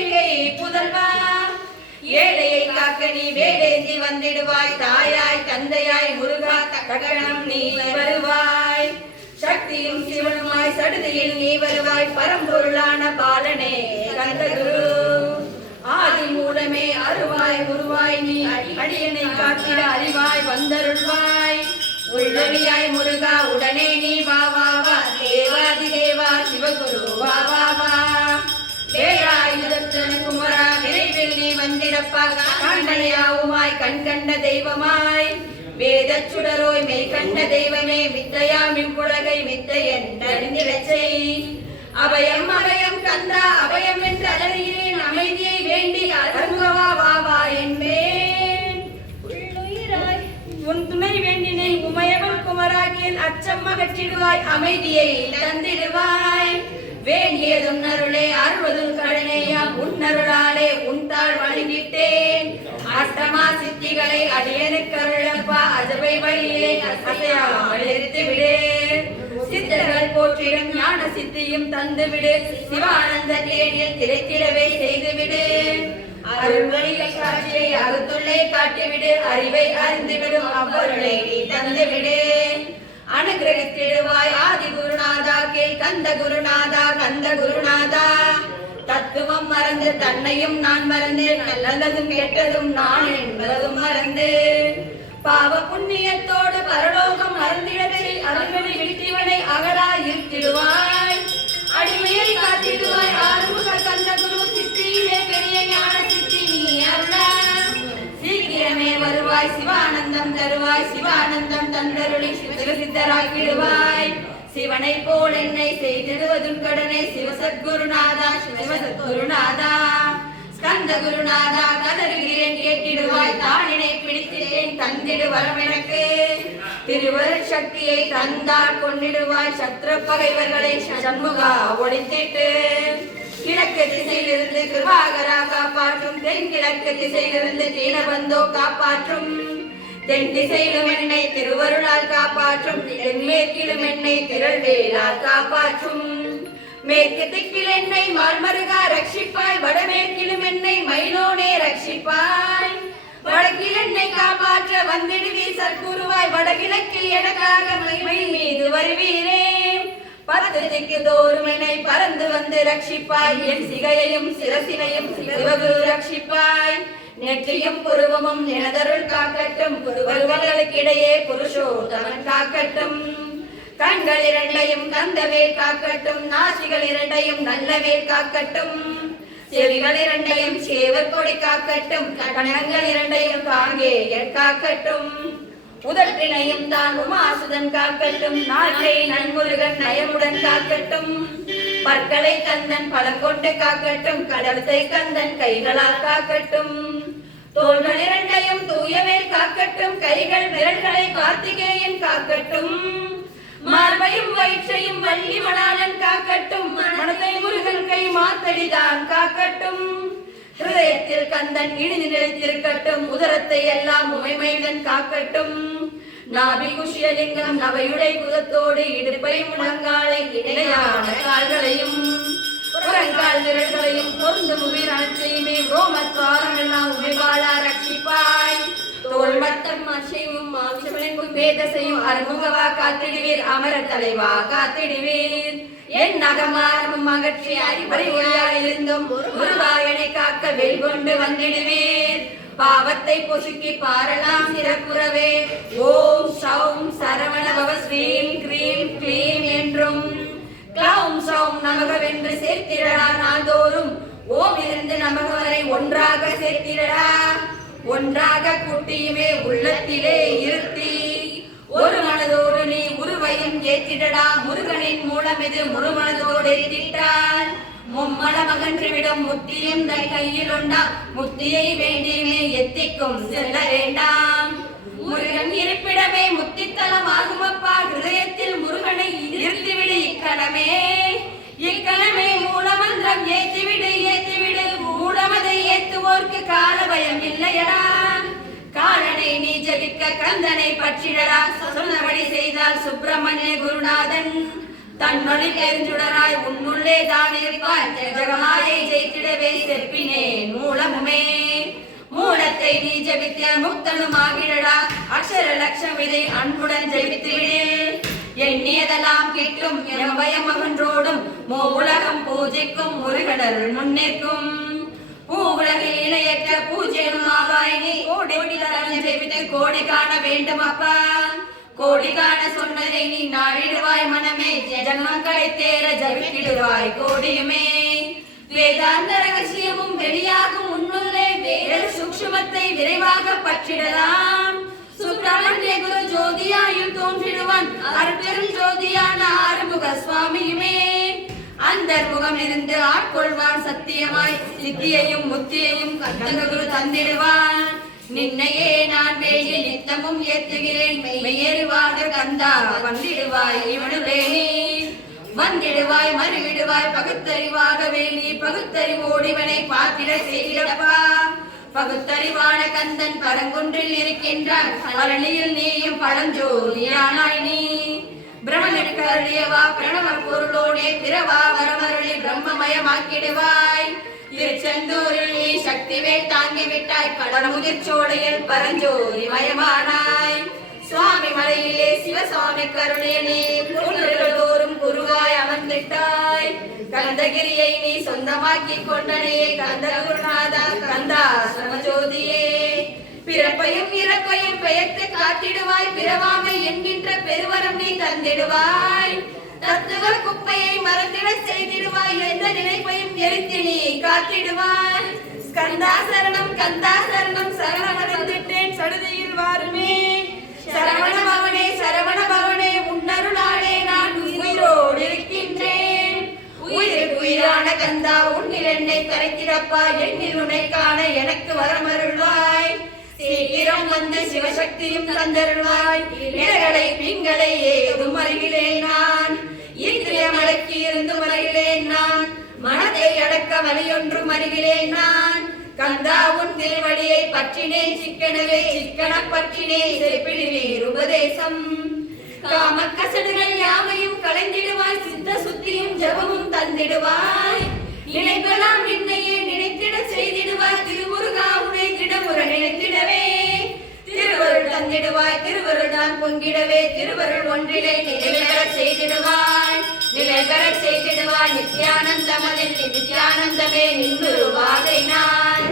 அம்பிகை புதல்வா ஏழையை காக்க நீ வேடேந்தி வந்திடுவாய் தாயாய் தந்தையாய் முருகா தக்கணம் நீ வருவாய் சக்தியும் சிவனுமாய் சடுதியில் நீ வருவாய் பரம்பொருளான பாலனே கந்தகுரு ஆதி மூலமே அருவாய் உருவாய் நீ அடியனை காத்திட அறிவாய் வந்தருள்வாய் உள்ளவியாய் முருகா உடனே நீ வா வா வா தேவாதி தேவா சிவகுரு வா வா வா வேலாயுதத்தன குமரா விரைவில் நீ வந்திடப்பா கண்டனையாவுமாய் கண் கண்ட தெய்வமாய் வேத சுடரோய் மெய் கண்ட தெய்வமே வித்தையா மிவ்வுலகை வித்தை என்றறிந்திடச்சை அபயம் அபயம் கந்தா அபயம் என்று அலறுகிறேன் அமைதியை வேண்டி அருங்கவா வா வா என்பேன் உள்ளுயிராய் உன் துணை வேண்டினை உமையவன் குமராக்கியன் அச்சம் அகற்றிடுவாய் அமைதியை தந்திடுவாய் வேண்டியதும் அருளே அருள்வதும் கடனேயா உன்னருளாலே உன் தாழ் வணங்கிட்டேன் அஷ்டமா சித்திகளை அடியனுக்கு அருளப்பா அஜபை வழியிலே அசையாமல் எடுத்து விடு சித்தர்கள் போற்றிடும் ஞான சித்தியும் தந்து விடு சிவானந்த தேனில் திரைத்திடவே செய்துவிடு அருள்வழியை காட்சியை அகத்துள்ளே காட்டிவிடு அறிவை அறிந்துவிடும் அவ்வருளை நீ தந்துவிடு அனுகிரகித்திடுவாய் ஆதி குருநாதா கேள் கந்த குருநாதா கந்த குருநாதா தத்துவம் மறந்து தன்னையும் நான் மறந்து நல்லதும் கெட்டதும் நான் என்பதும் மறந்து பாவ புண்ணியத்தோடு பரலோகம் மறந்திடவே அருள்வழி விட்டிவனை அகலா இருத்திடுவாய் அடிமையை காத்திடுவாய் ஆறுமுக கந்த குரு சித்தியிலே பெரிய ஞான சித்தி நீ அருளா சீக்கிரமே வருவாய் சிவானந்தம் தருவாய் சிவானந்தம் தந்தருளி சிவசித்தராக்கிடுவாய் சிவனை போல் என்னை செய்திடுவதும் கடனை சிவசத்குருநாதா சிவசத்குருநாதா ஸ்கந்த குருநாதா கதறுகிறேன் கேட்டிடுவாய் தாளினை பிடித்திட்டேன் தந்திடு வரம் எனக்கு திருவருள் சக்தியை தந்தால் கொண்டிடுவாய் சத்ரு பகைவர்களை சண்முகா ஒழித்திட்டு கிழக்கு திசையிலிருந்து கிருபாகரா காப்பாற்றும் தென்கிழக்கு திசையிலிருந்து தீனபந்தோ காப்பாற்றும் தென் திசையிலும் என்னை திருவருளால் காப்பாற்றும் தென்மேற்கிலும் என்னை திரள்வேலால் காப்பாற்றும் மேற்கு திக்கில் என்னை மால்மருகா ரட்சிப்பாய் வடமேற்கிலும் என்னை மயிலோனே ரட்சிப்பாய் வடக்கில் என்னை காப்பாற்ற வந்திடுவி சத்குருவாய் வடகிழக்கில் எனக்காக மயில் மீது வருவீரே பத்து திக்கு தோறும் என்னை பறந்து வந்து ரட்சிப்பாய் என் சிகையையும் சிரசினையும் சிவகுரு ரட்சிப்பாய் நெற்றியும் புருவமும் எனதருள் காக்கட்டும் புருவங்களுக்கிடையே புருஷோத்தமன் காக்கட்டும் கண்கள் இரண்டையும் கந்தவேல் காக்கட்டும் நாசிகள் இரண்டையும் நல்லவேல் காக்கட்டும் செவிகள் இரண்டையும் சேவர் கொடி காக்கட்டும் கணங்கள் இரண்டையும் காங்கேயர் காக்கட்டும் உதட்டினையும் தான் உமாசுதன் காக்கட்டும் நாட்டை நன்முருகன் நயமுடன் காக்கட்டும் பற்களை கந்தன் பலம் கொண்டு காக்கட்டும் கடலத்தை கந்தன் கைகளால் காக்கட்டும் தோள்கள் இரண்டையும் தூயவேல் காக்கட்டும் கைகள் விரல்களை கார்த்திகேயன் காக்கட்டும் மார்பையும் வயிற்றையும் வள்ளி மணாலன் காக்கட்டும் மனதை முருகன் கை மாத்தடிதான் காக்கட்டும் ஹிருதயத்தில் கந்தன் இனிது நிலைத்திருக்கட்டும் உதரத்தை எல்லாம் உமைமையுடன் காக்கட்டும் நாபி குஷியலிங்கம் நவையுடை குதத்தோடு இடுப்பை முழங்காலை இணையான கால்களையும் புறங்கால் விரல்களையும் பொருந்து முகிர் அனைத்தையுமே ரோமத்வாரம் எல்லாம் உமைபாலா ரட்சிப்பாய் தோல் மத்தம் அசையும் மாம்சமெங்கும் வேதசையும் அருமுகவா காத்திடுவீர் அமர தலைவா காத்திடுவீர் என் நகமாரமும் அகற்றி அறிவுரையாயிருந்தும் முருகாயனை காக்க வெல் கொண்டு வந்திடுவீர் பாவத்தை பொசுக்கி பாரலாம் சிறப்புறவே ஓம் சௌம் சரவண பவ ஸ்ரீம் க்ரீம் க்ளீம் என்றும் க்ளௌம் சௌம் நமகவென்று சேர்த்திடடா நாள்தோறும் ஓம் இருந்து நமக வரை ஒன்றாக சேர்த்திடடா ஒன்றாக கூட்டியுமே உள்ளத்திலே இருத்தி ஒரு மனதோடு நீ உருவையும் ஏற்றிடடா முருகனின் மூலம் இது முழுமனதோடு ஏற்றிட்டான் மும்மனம் அகன்றுவிடும் முத்தியும் தன் கையில் உண்டா முத்தியை வேண்டியுமே எத்திக்கும் செல்ல வேண்டாம் முருகன் இருப்பிடமே முத்தித்தலம் ஆகுமப்பா ஹிருதயத்தில் முருகனை இருத்திவிடு இக்கணமே இக்கணமே மூலமந்திரம் ஏற்றிவிடு ஏற்றிவிடு மூலமதை ஏத்துவோர்க்கு கால பயம் இல்லையடா காலனை நீ ஜகிக்க கந்தனை பற்றிடடா சொன்னபடி செய்தால் சுப்பிரமணிய குருநாதன் தன்னொளி பெருஞ்சுடராய் உன்னுள்ளே தான் இருப்பாய் ஜெகமாயை ஜெயித்திடவே செப்பினேன் மூலமுமே மூலத்தை நீ ஜெபித்த முக்தனுமாகிடடா அக்ஷர லட்சம் இதை அன்புடன் ஜெபித்து விடு எண்ணியதெல்லாம் கிட்டும் எம்பயம் அகன்றோடும் உலகம் பூஜைக்கும் முருகனர் முன்னிற்கும் பூவுலகில் இணையற்ற பூஜையுமாவாய் நீ கோடி ஜெபித்து கோடி காண வேண்டும் அப்பா கோடி காண சொன்னதை நீ நாடிடுவாய் மனமே ஜன்மங்களை தேர ஜபித்திடுவாய் கோடியுமே வேதாந்த ரகசியமும் வெளியாகும் உன்னுள்ளே வேறு சூக்ஷ்மத்தை விரைவாக பற்றிடலாம் சுப்பிரமணிய குரு ஜோதியாயில் தோன்றிடுவான் அருட்பெரும் ஜோதியான ஆறுமுக சுவாமியுமே அந்தர்முகம் இருந்து ஆட்கொள்வான் சத்தியமாய் சித்தியையும் முத்தியையும் கந்த குரு தந்திடுவான் நின்னையே நான் வேண்டி நித்தமும் ஏத்துகிறேன் மெய்யறிவாத கந்தா வந்திடுவாய் இவனுவே வந்திடுவாய் மறுவிடுவாய் பகுத்தறிவாக வேண்டி பகுத்தறிவோடிவனை பார்த்திட செய்திடப்பா பகுத்தறிவான கந்தன் பரங்குன்றில் இருக்கின்றான் பழனியில் நீயும் பழஞ்சோதியானாய் நீ பிரம்மனுக்கு அருளியவா பிரணவ பொருளோடே பிறவா வரமருளி பிரம்மமயமாக்கிடுவாய் திருச்செந்தூரில் நீ சக்திவேல் தாங்கிவிட்டாய் படமுதிர்ச்சோடையில் பரஞ்சோதி மயமானாய் சுவாமி மலையிலே சிவசுவாமி கருணைய நீ குருதோறும் குருவாய் அமர்ந்திட்டாய் கந்தகிரியை நீ சொந்தமாக்கி கொண்டனையே கந்த குருநாதா கந்தா சமஜோதியே பிறப்பையும் இறப்பையும் பெயர்த்து காத்திடுவாய் பிறவாமை என்கின்ற பெருவரம் நீ தந்திடுவாய் தத்துவ குப்பையை மறந்திட செய்திடுவாய் எந்த நினைப்பையும் எரித்து நீ காத்திடுவாய் கந்தா சரணம் சரணமடைந்திட்டேன் சடுதியில் வாருமே சரவண பவனே உன்னருளாலே நான் உயிரோடு இருக்கின்றேன் உயிருக்கு உயிரான கந்தா உன்னில் என்னை கரைத்திடப்பா எண்ணில் உன்னை காண எனக்கு வரமருள்வாய் சீக்கிரம் வந்து சிவசக்தியும் தந்தருள்வாய் இடகளை பிங்களை ஏதும் அறிகிறேன் நான் இன்றைய மலைக்கு இருந்து வருகிறேன் நான் மனதை அடக்க வழியொன்றும் அறிகிறேன் நான் கந்தா உன் திருவடியை பற்றினேன் சிக்கனவே சிக்கன பற்றினேன் செப்பிடுவீர் உபதேசம் காம கசடுகள் யாவையும் கலைந்திடுவாய் சித்த சுத்தியும் ஜபமும் தந்திடுவாய் நினைக்கலாம் நின்னையே நினைத்திட செய்திடுவாய் திருமுருகா உனை திடமுற நினைத்திடவே திருவருள் தந்திடுவாய் திருவருள் நான் பொங்கிடவே திருவருள் ஒன்றிலே நிலைபெற செய்திடுவாய் நித்யானந்தமதில் நித்யானந்தமே நின்றுருவாதை நான்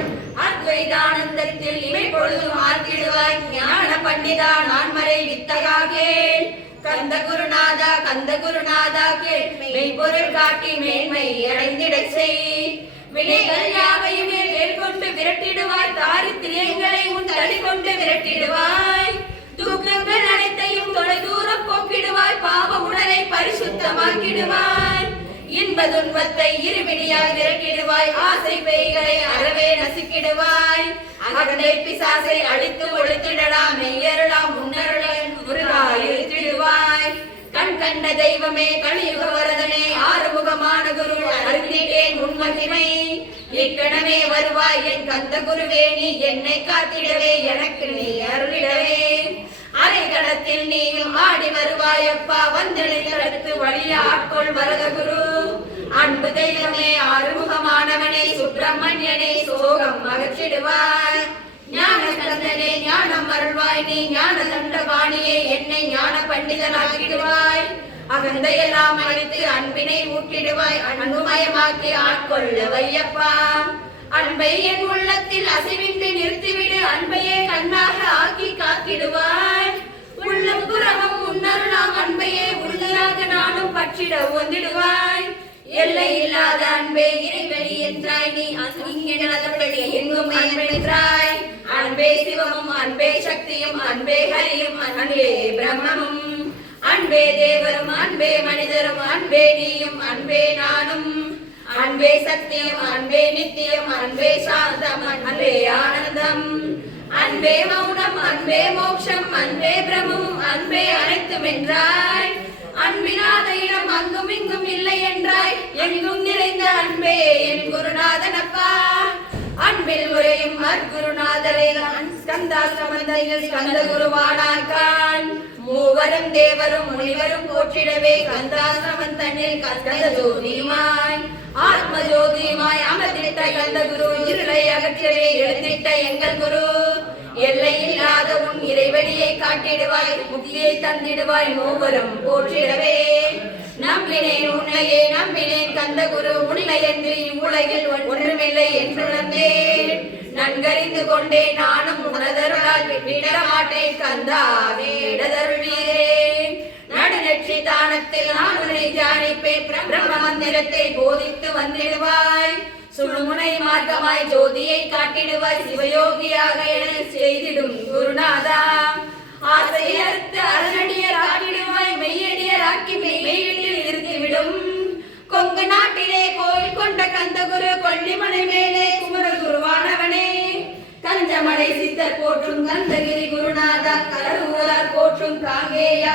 அத்வைதானந்தத்தில் இமை பொழுதும் ஆர்த்திடுவாய் ஞான பண்டிதா நான் மறை வித்தகாகேள் கந்த குருநாதா கேள் மெய்பொருள் காட்டி மேன்மை அடைந்திட செய் வினைகள் யாவையுமே வேல் கொண்டு விரட்டிடுவாய் தாரித்திரியங்களை உன் தடி கொண்டு விரட்டிடுவாய் துக்கங்கள் அனைத்தையும் தொலை தூரம் போக்கிடுவாய் பாவ உடலை பரிசுத்தமாக்கிடுவாய் இன்ப துன்பத்தை இருவிடியாய் விரட்டிடுவாய் ஆசை பேய்களை அறவே நசுக்கிடுவாய் அகந்தை பிசாசை அழித்து ஒழித்திடடா மெய்யருளாம் முன்னருளாய் முருகாய் இருத்திடுவாய் கண் கண்ட தெய்வமே கலியுக வரதனே ஆறுமுகமான குரு அறிந்திட்டேன் உன்மகிமை இக்கணமே வருவாய் என் கந்த குருவே நீ என்னை காத்திடவே எனக்கு நீ அருளிடவே அரைகடத்தில் நீயும் ஆடி வருவாயப்பா வந்தனை தடுத்து வழிய ஆட்கொள் வரத குரு அன்பு தெய்வமே ஆறுமுகமானவனே சுப்பிரமணியனே சோகம் அகற்றிடுவாய் ஞான கந்தனே ஞானம் அருள்வாய் நீ ஞான தண்டபாணியே என்னை ஞான பண்டிதனாக்கிடுவாய் அகந்தையெல்லாம் அழித்து அன்பினை ஊட்டிடுவாய் அன்புமயமாக்கி ஆட்கொள்ள வையப்பா அன்பை என் உள்ளத்தில் அசைவின்றி நிறுத்திவிடு அன்பையே கண்ணாக ஆக்கி காத்திடுவாய் உள்ளம் புறமும் முன்னருளாம் அன்பையே உறுதியாக நானும் பற்றிட ஒந்திடுவாய் எல்லை இல்லாத அன்பே இறைவெளி என்றாய் நீ அசுங்கினதபடி எங்கும் அன்பென்றாய் அன்பே சிவமும் அன்பே சக்தியும் அன்பே ஹரியும் அன்பே பிரம்மமும் அன்பே தேவரும் அன்பே மனிதரும் அன்பே நீயும் அன்பே நானும் அன்பே சத்தியம் அன்பே நித்தியம் அன்பே சாந்தம் அன்பே ஆனந்தம் அன்பே மௌனம் அன்பே மோட்சம் அன்பே பிரம்மம் அன்பே அனைத்தும் என்றாய் அன்பினாத இடம் அங்கும் இங்கும் இல்லை என்றாய் எங்கும் நிறைந்த அன்பே என் குருநாதனப்பா அன்பில் உரையும் அற்குருநாதரே ஸ்கந்தா சமந்தையில் ஸ்கந்த குருவானாக்கான் மூவரும் தேவரும் முனிவரும் போற்றிடவே கந்தாசிரமம் தன்னில் கந்த ஜோதியுமாய் ஆத்ம ஜோதியுமாய் அமர்ந்திட்ட கந்த குரு இருளை அகற்றவே எழுந்திட்ட எங்கள் குரு எல்லை இல்லாத உன் இறைவழியை காட்டிடுவாய் முக்தியை தந்திடுவாய் மூவரும் போற்றிடவே நம்பினேன் உன்னையே நம்பினேன் கந்த குரு உன்னை என்று இவ்வுலகில் ஒன்றுமில்லை என்றுணர்ந்தேன் நன்கறிந்து கொண்டேன் நானும் உனதருளால் விட மாட்டேன் கந்தா வேடதருளீரேன் நடுநெற்றி தானத்தில் நான் உன்னை தியானிப்பேன் பிரம்ம மந்திரத்தை போதித்து வந்திடுவாய் சுழுமுனை மார்க்கமாய் ஜோதியை காட்டிடுவாய் சிவயோகியாக என செய்திடும் குருநாதா ஆசையை அறுத்து அரணடியர் ஆக்கிடுவாய் மெய்யடியராக்கி மெய்யடியில் நிறுத்திவிடும் கொங்கு நாட்டிலே கோயில் கொண்ட கந்த குரு கொல்லிமலை மேலே குமர குருவானவனே கஞ்சமலை சித்தர் போற்றும் கந்தகிரி குருநாதா கரூரார் போற்றும் காங்கேயா